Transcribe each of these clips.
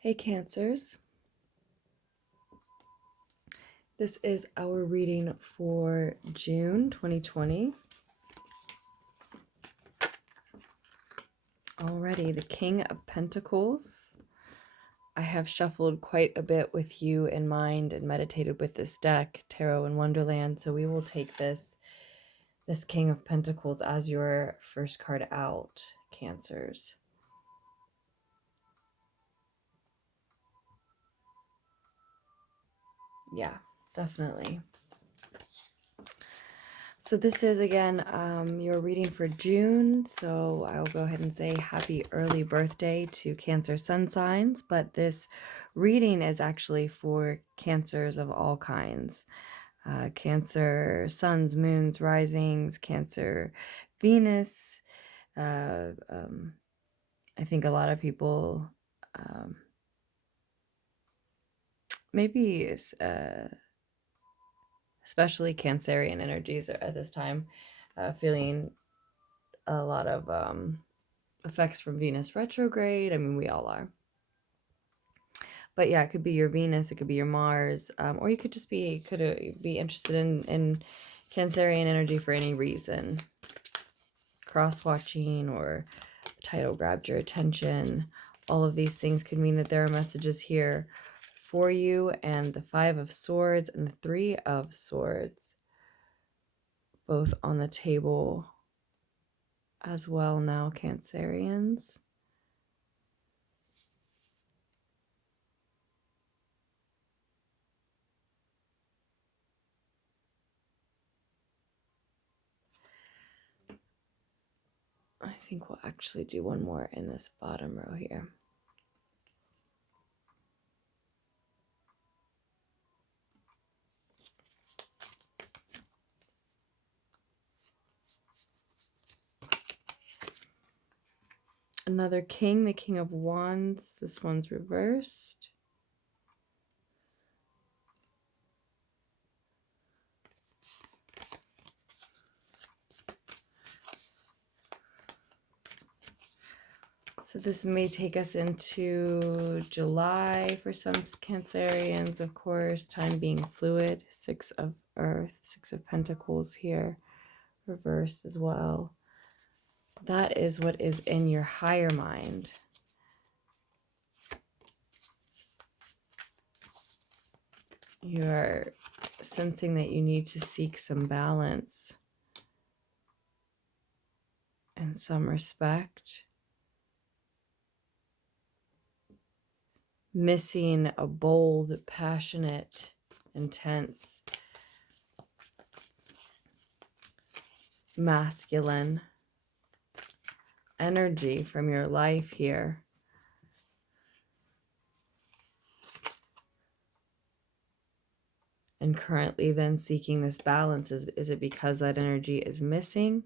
Hey Cancers, this is our reading for June 2020. Alrighty, the King of Pentacles. I have shuffled quite a bit with you in mind and meditated with this deck, Tarot and Wonderland, so we will take this King of Pentacles as your first card out, Cancers. Yeah, definitely. So this is, again, your reading for June, so I'll go ahead and say happy early birthday to Cancer sun signs, but this reading is actually for Cancers of all kinds. Cancer suns, moons, risings, Cancer Venus. I think a lot of people, maybe especially Cancerian energies at this time, feeling a lot of effects from Venus retrograde. I mean, we all are. But yeah, it could be your Venus, it could be your Mars, or you could just be interested in Cancerian energy for any reason. Cross-watching, or the title grabbed your attention. All of these things could mean that there are messages here for you. And the Five of Swords and the Three of Swords, both on the table as well now, Cancerians. I think we'll actually do one more in this bottom row here. Another king, the King of Wands. This one's reversed. So this may take us into July for some Cancerians, of course, time being fluid. Six of Earth, Six of Pentacles here, reversed as well. That is what is in your higher mind. You are sensing that you need to seek some balance and some respect. Missing a bold, passionate, intense, masculine energy from your life here. And currently then seeking this balance. Is it because that energy is missing?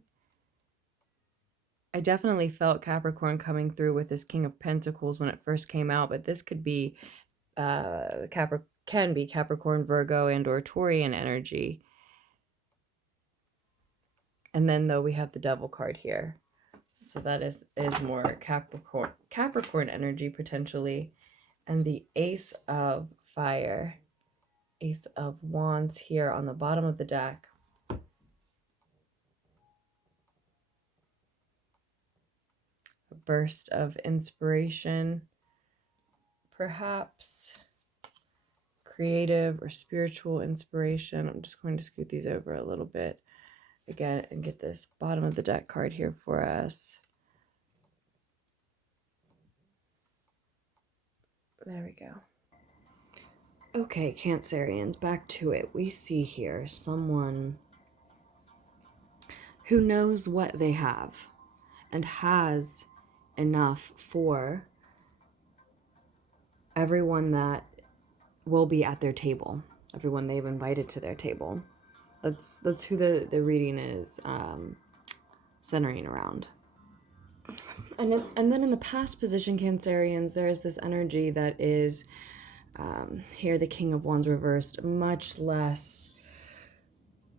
I definitely felt Capricorn coming through with this King of Pentacles when it first came out, but this could be can be Capricorn, Virgo, and or Taurian energy. And then though we have the Devil card here. So that is more Capricorn energy potentially. And the Ace of Fire, Ace of Wands here on the bottom of the deck. A burst of inspiration, perhaps creative or spiritual inspiration. I'm just going to scoot these over a little bit again and get this bottom of the deck card here for us. There we go. Okay, Cancerians, back to it. We see here someone who knows what they have and has enough for everyone that will be at their table, everyone they've invited to their table. That's who the reading is centering around. And then in the past position, Cancerians, there is this energy that is here, the King of Wands reversed, much less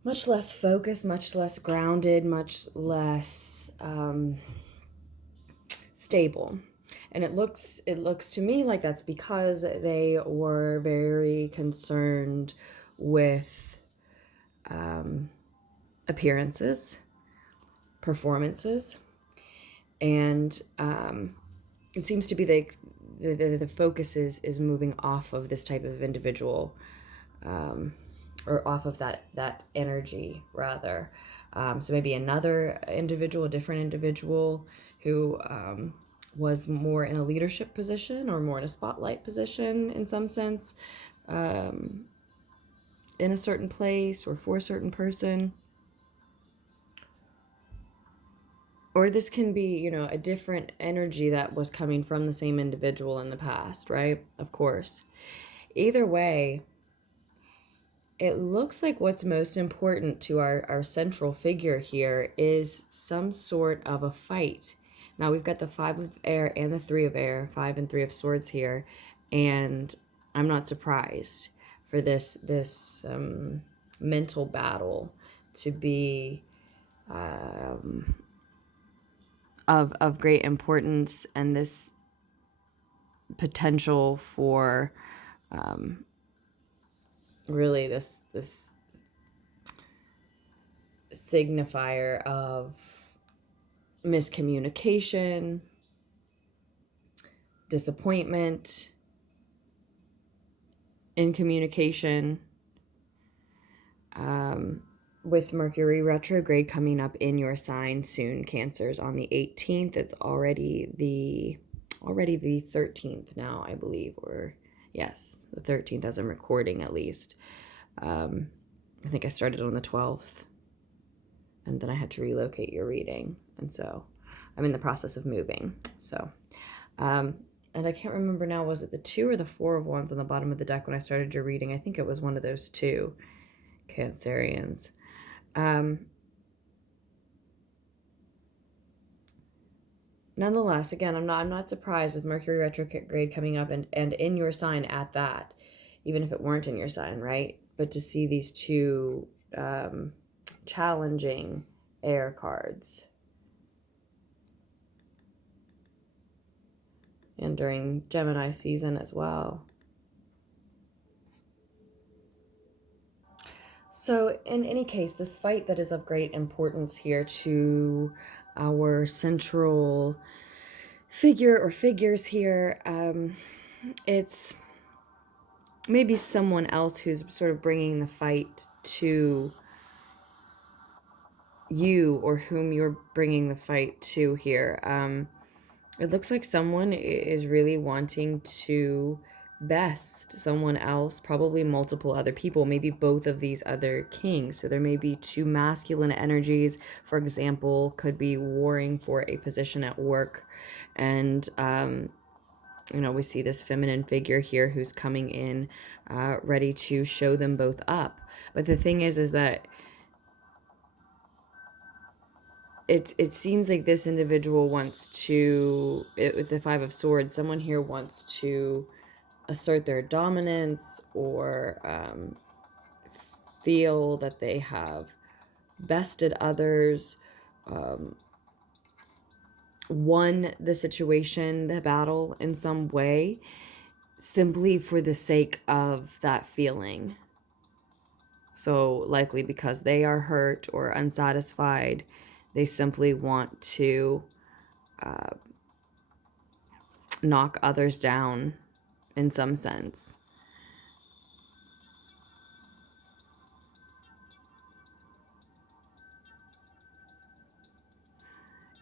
focused, much less grounded, much less stable. And it looks to me like that's because they were very concerned with appearances, performances, and it seems to be like the focus is moving off of this type of individual, or off of that energy rather. So maybe another individual, a different individual who was more in a leadership position or more in a spotlight position in some sense, in a certain place or for a certain person. Or this can be, you know, a different energy that was coming from the same individual in the past, right? Of course. Either way, it looks like what's most important to our central figure here is some sort of a fight. Now we've got the 5 of air and the 3 of air, 5 and 3 of swords here, and I'm not surprised for this mental battle to be of great importance, and this potential for really this signifier of miscommunication, disappointment in communication, with Mercury retrograde coming up in your sign soon, Cancers, on the 18th. It's already the 13th now, I believe, or yes, the 13th as I'm recording at least. I think I started on the 12th, and then I had to relocate your reading, and so I'm in the process of moving. So, and I can't remember now, was it the 2 or the 4 of Wands on the bottom of the deck when I started your reading? I think it was one of those 2, Cancerians. Nonetheless, again, I'm not surprised with Mercury retrograde coming up and in your sign at that, even if it weren't in your sign, right? But to see these 2 challenging air cards, and during Gemini season as well. So in any case, this fight that is of great importance here to our central figure or figures here, it's maybe someone else who's sort of bringing the fight to you, or whom you're bringing the fight to here. It looks like someone is really wanting to best someone else, probably multiple other people, maybe both of these other kings. So there may be 2 masculine energies, for example, could be warring for a position at work. And, you know, we see this feminine figure here who's coming in, ready to show them both up. But the thing is that it seems like this individual wants to, with the 5 of Swords, someone here wants to assert their dominance, or feel that they have bested others, won the situation, the battle in some way, simply for the sake of that feeling. So likely because they are hurt or unsatisfied, they simply want to knock others down in some sense.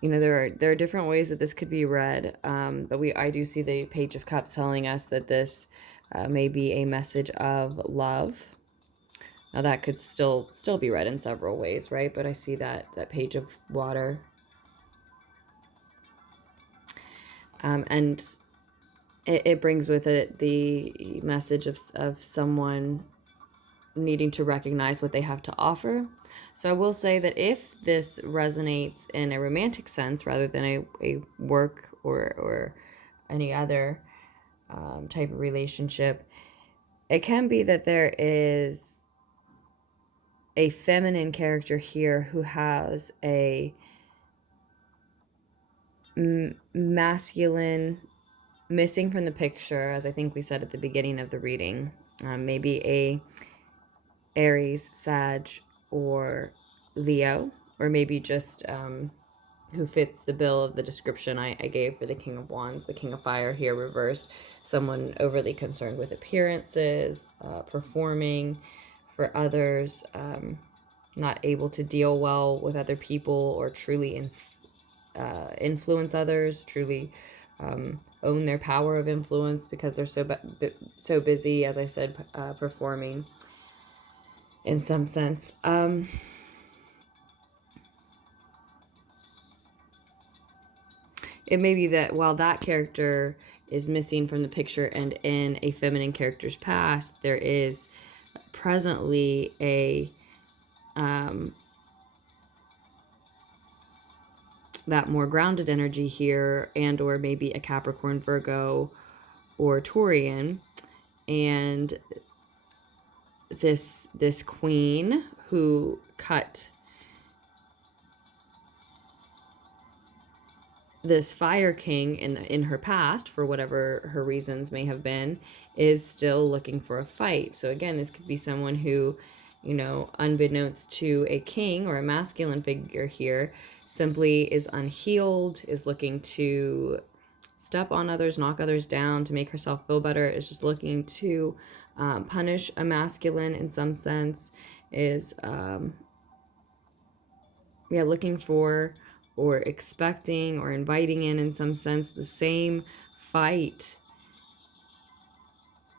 You know, there are different ways that this could be read, but I do see the Page of Cups telling us that this may be a message of love. Now that could still be read in several ways, right? But I see that Page of Water, and it brings with it the message of someone needing to recognize what they have to offer. So I will say that if this resonates in a romantic sense rather than a work or any other type of relationship, it can be that there is a feminine character here who has a masculine missing from the picture, as I think we said at the beginning of the reading, maybe a Aries, Sag, or Leo, or maybe just who fits the bill of the description I gave for the King of Wands, the King of Fire here reversed, someone overly concerned with appearances, performing for others, not able to deal well with other people or truly influence others, truly own their power of influence because they're so busy, as I said, performing in some sense. It may be that while that character is missing from the picture and in a feminine character's past, there is presently a that more grounded energy here, and or maybe a Capricorn, Virgo, or Taurian, and this queen who cut this Fire King in her past, for whatever her reasons may have been, is still looking for a fight. So again, this could be someone who, you know, unbeknownst to a king or a masculine figure here, simply is unhealed, is looking to step on others, knock others down to make herself feel better, is just looking to punish a masculine in some sense, is looking for or expecting or inviting in some sense the same fight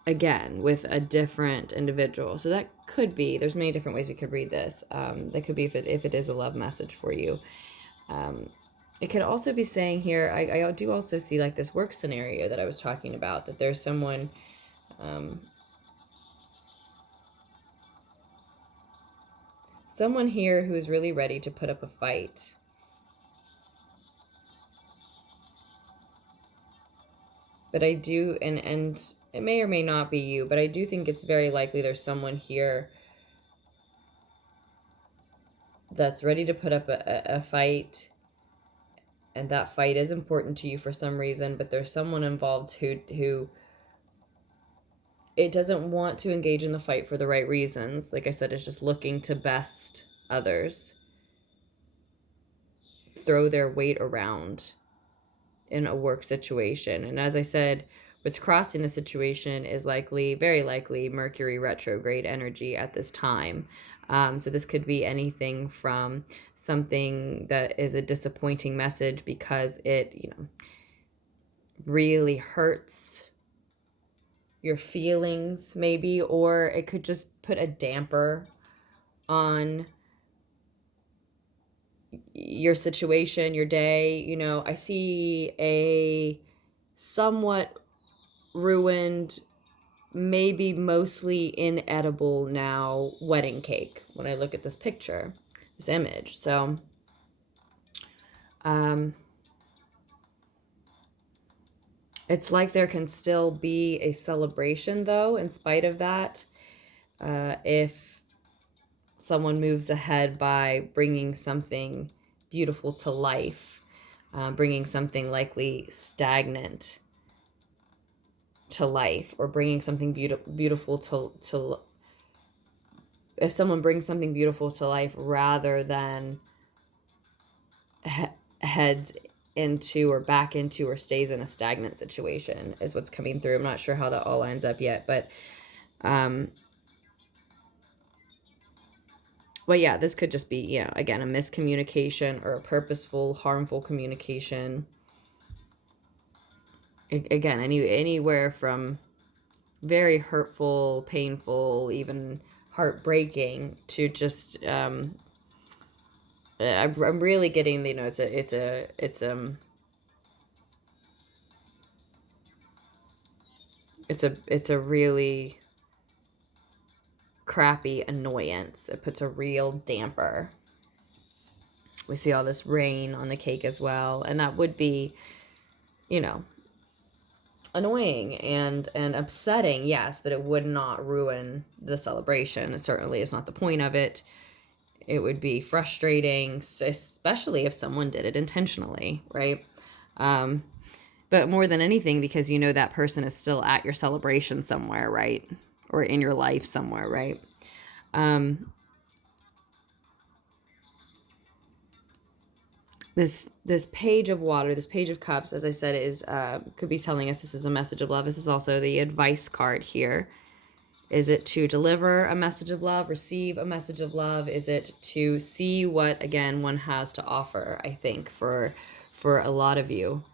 again with a different individual. So that could be, there's many different ways we could read this. That could be if it is a love message for you. It could also be saying here, I do also see like this work scenario that I was talking about, that there's someone someone here who is really ready to put up a fight. But I do, and it may or may not be you, but I do think it's very likely there's someone here that's ready to put up a fight, and that fight is important to you for some reason, but there's someone involved who it doesn't want to engage in the fight for the right reasons. Like I said, it's just looking to best others, throw their weight around in a work situation. And as I said, what's crossing the situation is likely, very likely, Mercury retrograde energy at this time. So this could be anything from something that is a disappointing message because it, you know, really hurts your feelings maybe, or it could just put a damper on your situation, your day. You know, I see a somewhat ruined, maybe mostly inedible now wedding cake when I look at this picture, this image. So it's like there can still be a celebration though in spite of that, if someone moves ahead by bringing something beautiful to life, bringing something likely stagnant to life, or bringing something beautiful to if someone brings something beautiful to life rather than heads into or back into or stays in a stagnant situation, is what's coming through. I'm not sure how that all lines up yet, but well, yeah, this could just be, you know, again, a miscommunication or a purposeful, harmful communication. Again, anywhere from very hurtful, painful, even heartbreaking, to just I'm really getting, you know, it's a really crappy annoyance. It puts a real damper. We see all this rain on the cake as well, and that would be, you know, annoying and upsetting, yes, but it would not ruin the celebration. It certainly is not the point of it. It would be frustrating, especially if someone did it intentionally, right? But more than anything, because you know that person is still at your celebration somewhere, right? Or in your life somewhere, right? This page of water, this page of cups, as I said, is could be telling us this is a message of love. This is also the advice card here. Is it to deliver a message of love, receive a message of love? Is it to see what, again, one has to offer, I think, for a lot of you?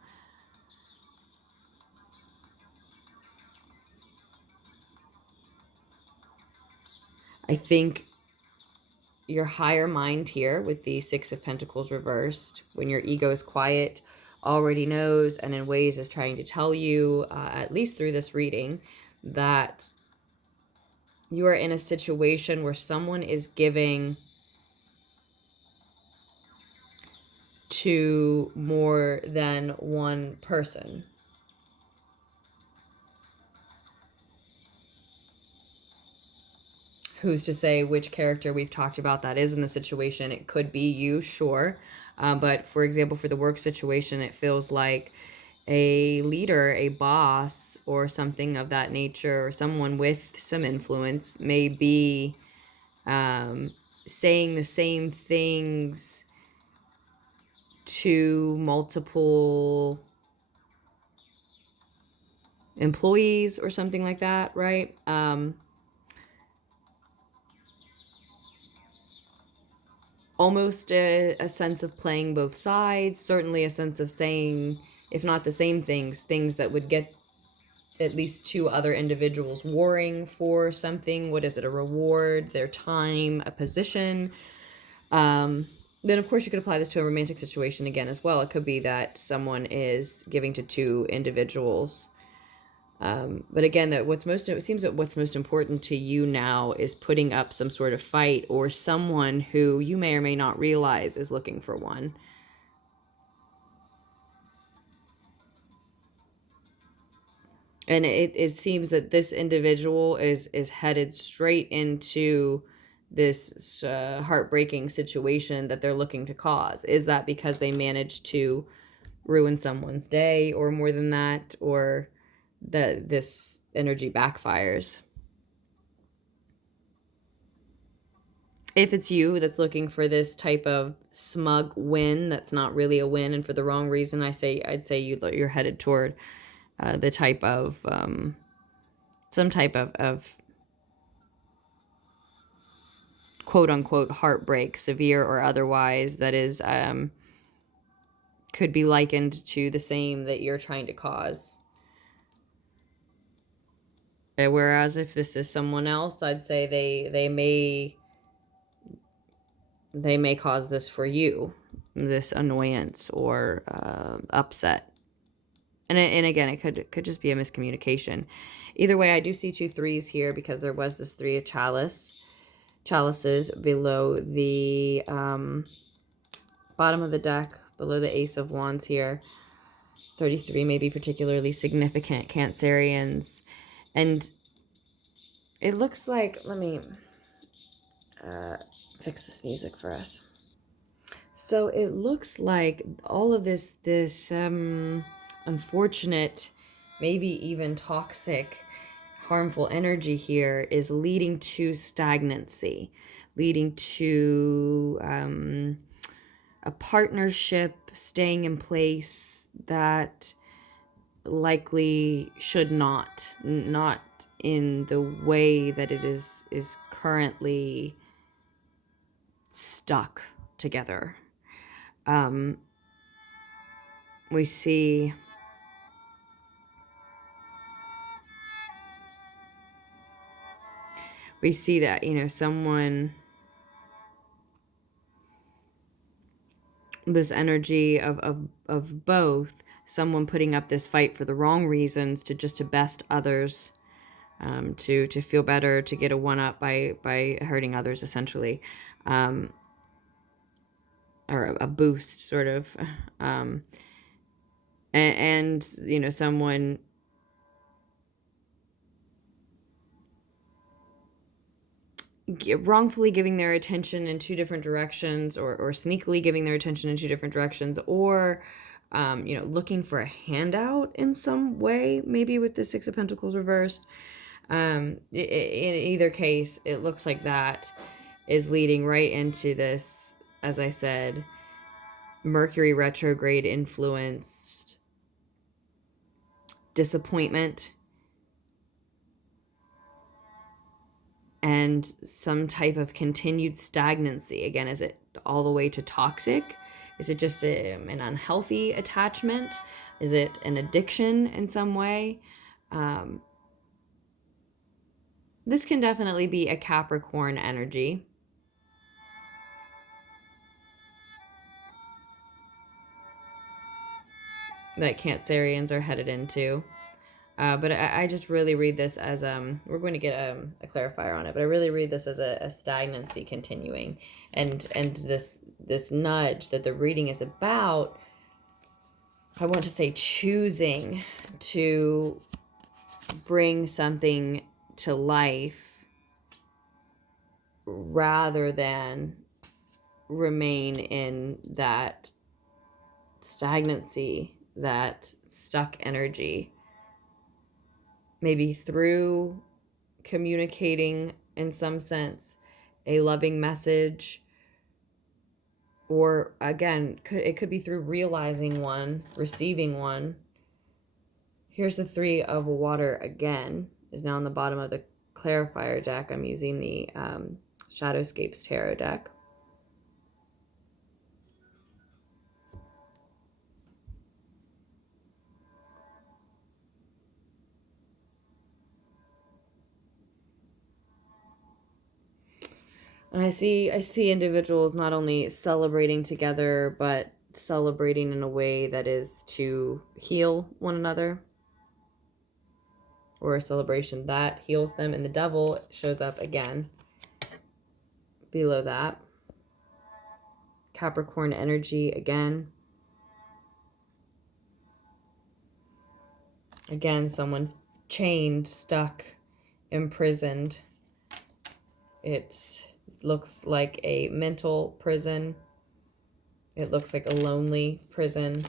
I think your higher mind here with the Six of Pentacles reversed, when your ego is quiet, already knows and in ways is trying to tell you, at least through this reading, that you are in a situation where someone is giving to more than one person. Who's to say which character we've talked about that is in the situation? It could be you, sure. But for example, for the work situation, it feels like a leader, a boss, or something of that nature, or someone with some influence may be saying the same things to multiple employees or something like that, right? Almost a sense of playing both sides, certainly a sense of saying, if not the same things that would get at least two other individuals warring for something. What is it? A reward, their time, a position. Then of course you could apply this to a romantic situation again as well. It could be that someone is giving to two individuals. But again, it seems that what's most important to you now is putting up some sort of fight, or someone who you may or may not realize is looking for one. And it seems that this individual is headed straight into this heartbreaking situation that they're looking to cause. Is that because they managed to ruin someone's day, or more than that, or that this energy backfires? If it's you that's looking for this type of smug win that's not really a win, and for the wrong reason, I'd say you're headed toward the type of some type of quote unquote heartbreak, severe or otherwise, that is could be likened to the same that you're trying to cause. Whereas if this is someone else, I'd say they may cause this for you, this annoyance or upset. And again, it could just be a miscommunication. Either way, I do see 2 3s here, because there was this 3 of chalices below the bottom of the deck, below the Ace of Wands here. 33 may be particularly significant, Cancerians. And it looks like, let me fix this music for us. So it looks like all of this unfortunate, maybe even toxic, harmful energy here is leading to stagnancy, leading to a partnership staying in place that likely should not in the way that it is currently stuck together. We see that, someone, this energy of both, someone putting up this fight for the wrong reasons, to best others, to feel better, to get a one-up by hurting others, essentially, or a boost, sort of, and someone wrongfully giving their attention in 2 different directions, or sneakily giving their attention in 2 different directions, or looking for a handout in some way, maybe with the Six of Pentacles reversed. In either case, it looks like that is leading right into this, as I said, Mercury retrograde influenced disappointment and some type of continued stagnancy. Again, is it all the way to toxic? Is it just an unhealthy attachment? Is it an addiction in some way? This can definitely be a Capricorn energy. That Cancerians are headed into. But I just really read this as, we're going to get a clarifier on it, but I really read this as a stagnancy continuing. And this nudge that the reading is about, I want to say choosing to bring something to life rather than remain in that stagnancy, that stuck energy. Maybe through communicating, in some sense, a loving message, or again, it could be through realizing one, receiving one. Here's the Three of Water again, is now on the bottom of the clarifier deck. I'm using the Shadowscapes tarot deck. And I see individuals not only celebrating together, but celebrating in a way that is to heal one another, or a celebration that heals them. And the Devil shows up again below that. Capricorn energy again. Again, someone chained, stuck, imprisoned. It looks like a mental prison. It looks like a lonely prison.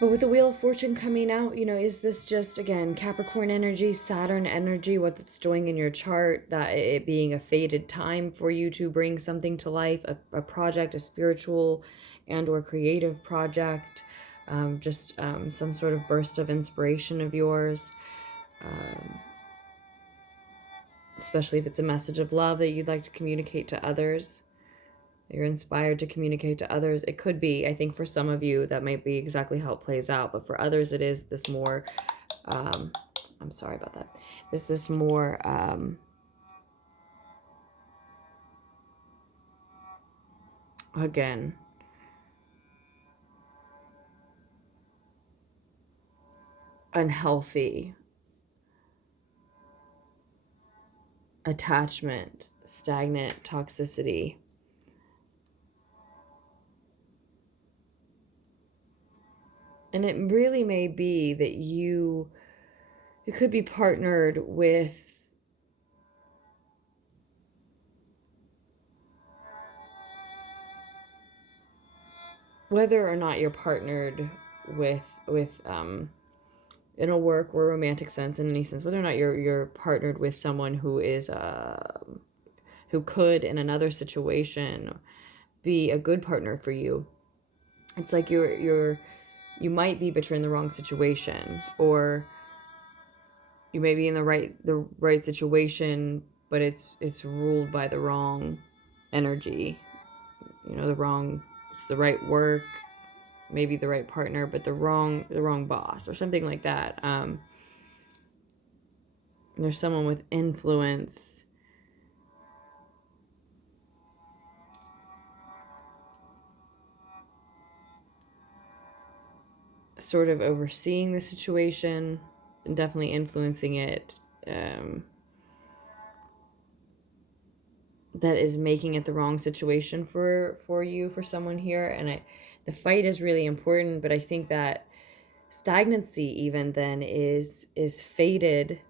But with the Wheel of Fortune coming out, is this just, again, Capricorn energy, Saturn energy, what it's doing in your chart, that it being a fated time for you to bring something to life, a project, a spiritual and or creative project, just some sort of burst of inspiration of yours, especially if it's a message of love that you'd like to communicate to others. You're inspired to communicate to others. It could be, I think for some of you, that might be exactly how it plays out. But for others, it is this more, I'm sorry about that. It's this more, again, unhealthy attachment, stagnant toxicity. And it really may be that you could be partnered with whether or not you're partnered with in a work or romantic sense, in any sense, whether or not you're partnered with someone who is who could in another situation be a good partner for you. It's like you might be, but you're in the wrong situation, or you may be in the right situation, but it's ruled by the wrong energy. It's the right work, maybe the right partner, but the wrong boss, or something like that. There's someone with influence sort of overseeing the situation and definitely influencing it, that is making it the wrong situation for you, for someone here. And the fight is really important, but I think that stagnancy even then is fated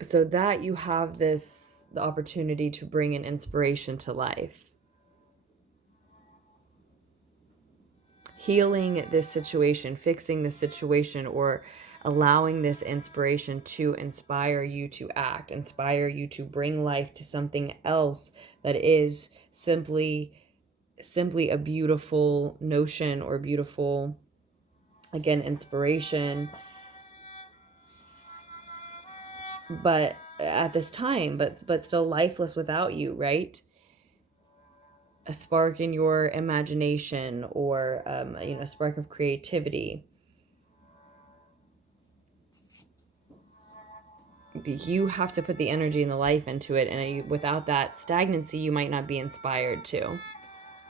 so that you have the opportunity to bring an inspiration to life. Healing this situation, fixing this situation, or allowing this inspiration to inspire you to act, inspire you to bring life to something else that is simply a beautiful notion or beautiful, again, inspiration, but at this time, but still lifeless without you, right? A spark in your imagination, or a spark of creativity. You have to put the energy and the life into it, and without that stagnancy, you might not be inspired to,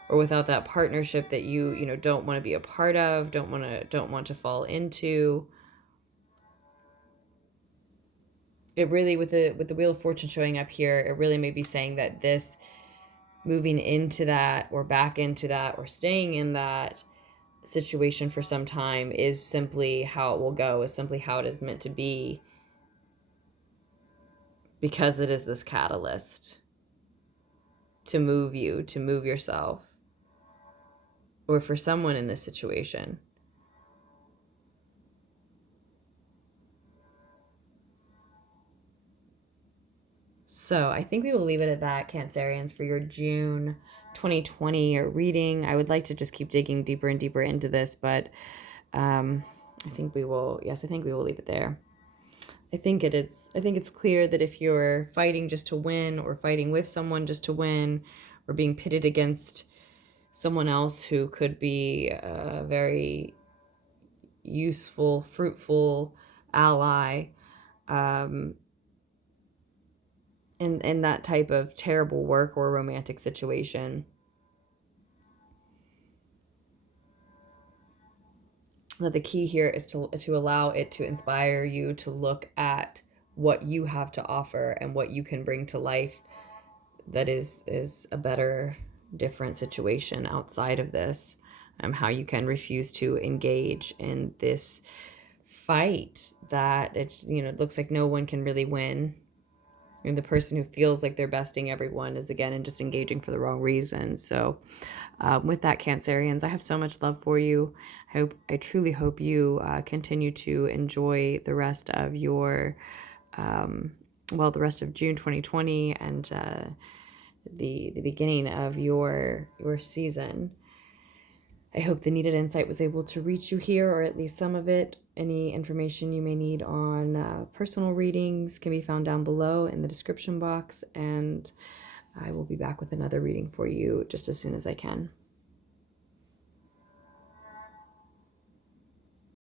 or without that partnership that you don't want to be a part of, don't want to fall into. It really, with the Wheel of Fortune showing up here, it really may be saying that this moving into that, or back into that, or staying in that situation for some time is simply how it will go, is simply how it is meant to be, because it is this catalyst to move you, to move yourself, or for someone in this situation. So I think we will leave it at that, Cancerians, for your June 2020 reading. I would like to just keep digging deeper and deeper into this, but I think we will leave it there. I think it's clear that if you're fighting just to win, or fighting with someone just to win, or being pitted against someone else who could be a very useful, fruitful ally, in that type of terrible work or romantic situation, that the key here is to allow it to inspire you to look at what you have to offer and what you can bring to life that is a better, different situation outside of this. How you can refuse to engage in this fight that it looks like no one can really win. And the person who feels like they're besting everyone is, again, and just engaging for the wrong reason. So with that, Cancerians, I have so much love for you. I truly hope you continue to enjoy the rest of your, the rest of June 2020, and the beginning of your season. I hope the needed insight was able to reach you here, or at least some of it. Any information you may need on personal readings can be found down below in the description box, and I will be back with another reading for you just as soon as I can.